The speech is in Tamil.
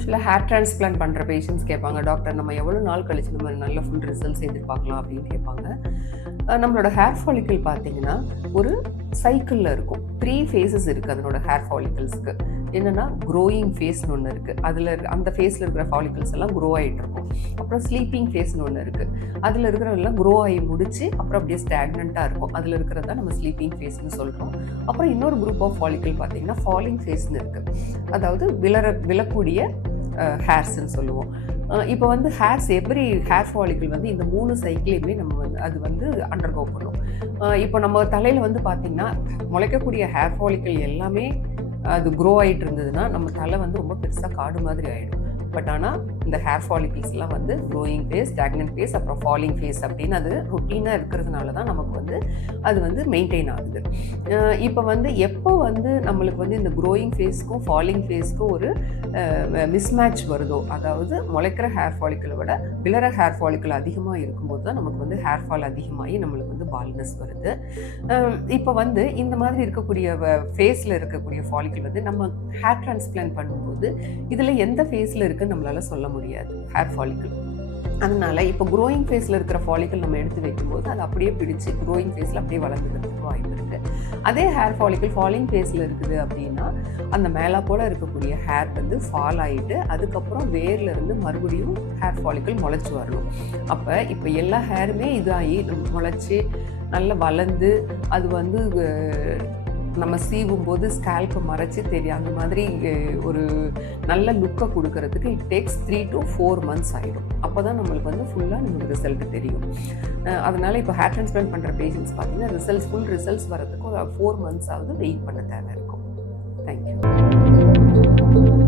யூசுவலாக ஹேர் டிரான்ஸ்பிளான்ட் பண்ணுற பேஷண்ட்ஸ் கேட்பாங்க, டாக்டர் நம்ம எவ்வளோ நாள் கழிச்சு நம்ம நல்ல ஃபுல் ரிசல்ட்ஸ் எதிர்பார்க்கலாம் அப்படின்னு கேட்பாங்க. நம்மளோட ஹேர் ஃபாலிக்கிள் பார்த்தீங்கன்னா ஒரு சைக்கிளில் இருக்கும். 3 ஃபேஸஸ் இருக்குது அதனோட ஹேர் ஃபாலிக்கிள்ஸ்க்கு. என்னென்னா க்ரோயிங் ஃபேஸ்னு ஒன்று இருக்குது, அதில் அந்த ஃபேஸில் இருக்கிற ஃபாலிக்கிள்ஸ் எல்லாம் க்ரோ ஆகிட்டு இருக்கும். அப்புறம் ஸ்லீப்பிங் ஃபேஸ்னு ஒன்று இருக்குது, அதில் இருக்கிறதெல்லாம் க்ரோ ஆகி முடிச்சு அப்புறம் அப்படியே ஸ்டாக்னண்ட்டாக இருக்கும். அதில் இருக்கிறதா நம்ம ஸ்லீப்பிங் ஃபேஸ்னு சொல்கிறோம். அப்புறம் இன்னொரு குரூப் ஆஃப் ஃபாலிக்கிள் பார்த்தீங்கன்னா ஃபாலிங் ஃபேஸ்னு இருக்குது, அதாவது விழக்கூடிய ஹேர்ஸ்ன்னு சொல்லுவோம். இப்போ வந்து எவ்ரி ஹேர் ஃபாலிக்கிள் வந்து இந்த 3 சைக்கிளையுமே நம்ம அது வந்து அண்டர்கோ பண்ணும். இப்போ நம்ம தலையில் வந்து பார்த்திங்கன்னா முளைக்கக்கூடிய ஹேர் ஃபாலிக்கிள் எல்லாமே அது க்ரோ ஆகிட்டு இருந்ததுன்னா நம்ம தலை வந்து ரொம்ப பெருசாக காடு மாதிரி ஆகிடும். பட் ஆனால் இந்த ஹேர் ஃபாலிக்கிள்ஸ்லாம் வந்து க்ரோயிங் ஃபேஸ், ஸ்டாக்னன்ட் ஃபேஸ், அப்புறம் ஃபாலிங் ஃபேஸ் அப்படின்னு அது ரொட்டீனாக இருக்கிறதுனால தான் நமக்கு வந்து அது வந்து மெயின்டைன் ஆகுது. இப்போ வந்து எப்போ வந்து நம்மளுக்கு வந்து இந்த க்ரோயிங் ஃபேஸ்க்கும் ஃபாலிங் ஃபேஸ்க்கும் ஒரு மிஸ்மேட்ச் வருதோ, அதாவது முளைக்கிற ஹேர் ஃபாலிக்கிளை விட விழற ஹேர் ஃபாலிக்கிள் அதிகமாக இருக்கும்போது தான் நமக்கு வந்து ஹேர் ஃபால் அதிகமாகி நம்மளுக்கு வந்து பால்னஸ் வருது. இப்போ வந்து இந்த மாதிரி இருக்கக்கூடிய ஃபேஸில் இருக்கக்கூடிய ஃபாலிக்கிள் வந்து நம்ம ஹேர் டிரான்ஸ்பிளான்ட் பண்ணும்போது இதில் எந்த ஃபேஸில் இருக்குன்னு நம்மளால் சொல்ல முடியாது ஹேர் ஃபாலிக்கிள். அதனால இப்போ க்ரோயிங் ஃபேஸில் இருக்கிற ஃபாலிக்கிள் நம்ம எடுத்து வைக்கும்போது அது அப்படியே பிடிச்சி க்ரோயிங் ஃபேஸில் அப்படியே வளர்ந்துக்கிறதுக்கு வாய்ப்பு இருக்குது. அதே ஹேர் ஃபாலிக்கிள் ஃபாலிங் ஃபேஸில் இருக்குது அப்படின்னா அந்த மேலே போல் இருக்கக்கூடிய ஹேர் வந்து ஃபால் ஆகிட்டு அதுக்கப்புறம் வேரில் இருந்து மறுபடியும் ஹேர் ஃபாலிக்கிள் முளைச்சி வரணும். அப்போ இப்போ எல்லா ஹேருமே இதாகி முளைச்சி நல்லா வளர்ந்து அது வந்து நம்ம சீவும் போது ஸ்கேல்ப்பை மறைச்சி தெரியும் அந்த மாதிரி ஒரு நல்ல லுக்கை கொடுக்கறதுக்கு இட் டேக்ஸ் 3 to 4 months ஆகிடும். அப்போ தான் நம்மளுக்கு வந்து ஃபுல்லாக நமக்கு ரிசல்ட் தெரியும். அதனால் இப்போ ஹேர் டிரான்ஸ்பிளான்ட் பண்ணுற பேஷண்ட்ஸ் பார்த்தீங்கன்னா ஃபுல் ரிசல்ட்ஸ் வரதுக்கு ஒரு 4 months ஆகுது வெயிட் பண்ண தேவை இருக்கும். தேங்க்யூ.